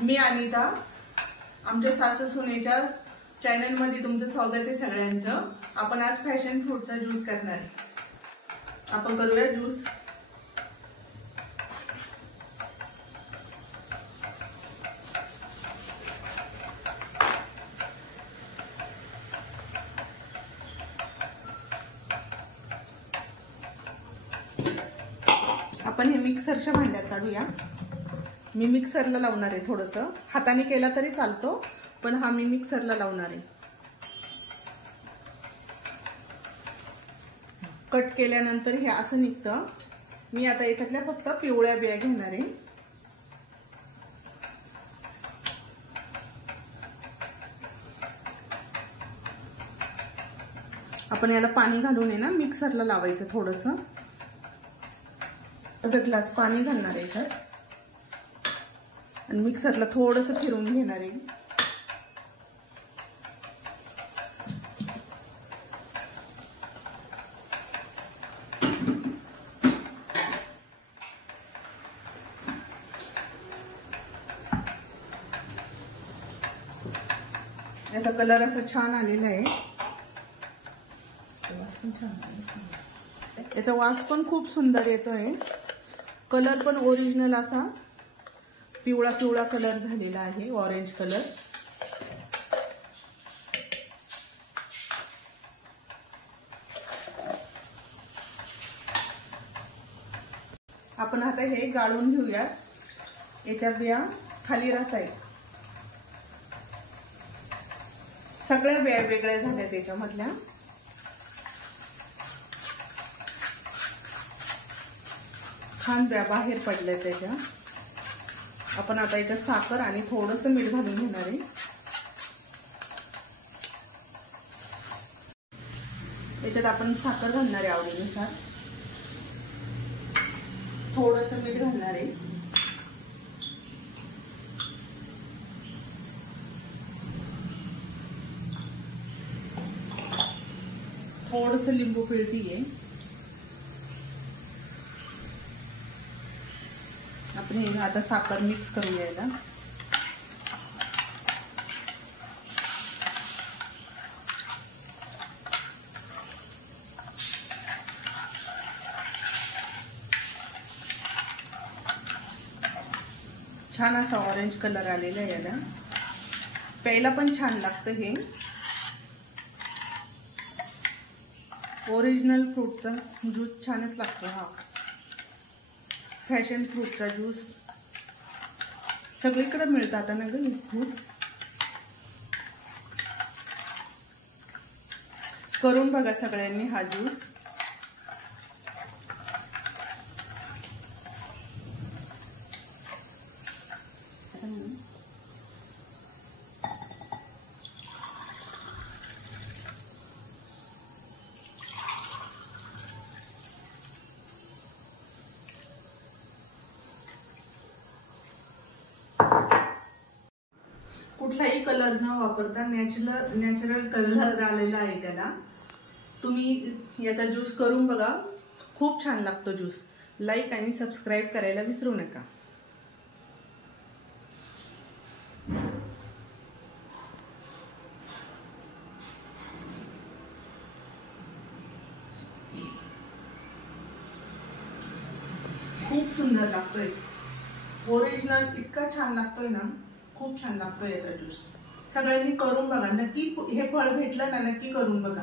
मी अनिता, आमच्या सासू सुनेच्या चॅनल मध्ये तुमचं स्वागत आहे सगळ्यांचं। आपण आज फॅशन फ्रूटचा ज्यूस करणार आहे। आपण करूया ज्यूस। आपण हे मिक्सरच्या भांड्यात काढूया। मी मिक्सरला लावणार आहे, थोडंसं हाताने केला तरी चालतो, पण हा मी मिक्सरला लावणार आहे। कट केल्यानंतर हे असं निघतं। मी आता याच्यातल्या फक्त पिवळ्या बिया घेणार आहे। आपण याला पाणी घालून आहे ना मिक्सरला लावायचं। थोडंसं अर्धा ग्लास पाणी घालणार आहे याच्यात आणि मिक्सरला थोडंसं फिरवून घेणार आहे। याचा कलर असा छान आलेला आहे। याचा वास पण खूप सुंदर येतोय। कलर पण ओरिजिनल असा पिवळा पिवळा कलर झालेला आहे, ऑरेंज कलर। आपण आता हे गाळून घेऊया। याच्या बिया खाली राहत आहेत, सगळ्या बिया वेगळ्या झाल्या त्याच्यामधल्या। छान बिया बाहेर पडल्या त्याच्या। आपण आता याच्यात साखर आणि थोडंसं मीठ घालून घेणार आहे। याच्यात आपण साखर घालणार आहे आवडीनुसार, थोडंसं मीठ घालणार आहे। थोडंसं लिंबू पिळती आहे। आपण हे आता साखर मिक्स करूया याला। छान असा ऑरेंज कलर आलेला आहे याला। प्यायला पण छान लागतं हे। ओरिजिनल फ्रूटचा ज्यूस छानच लागतो हा फॅशन फ्रूटचा ज्यूस। सगळीकडे मिळतं आता ना ग फ्रूट। करून बघा सगळ्यांनी हा ज्यूस। कुठलाही कलर न वापरता नॅचरल कलर आलेला आहे त्याला। तुम्ही याचा ज्यूस करून बघा, खूप छान लागतो ज्यूस। लाईक आणि सबस्क्राईब करायला विसरू नका। खूप सुंदर लागतोय, ओरिजिनल इतका छान लागतोय ना, खूप छान लागतोय याचा ज्यूस। सगळ्यांनी करून बघा, नक्की हे फळ भेटलं ना नक्की करून बघा।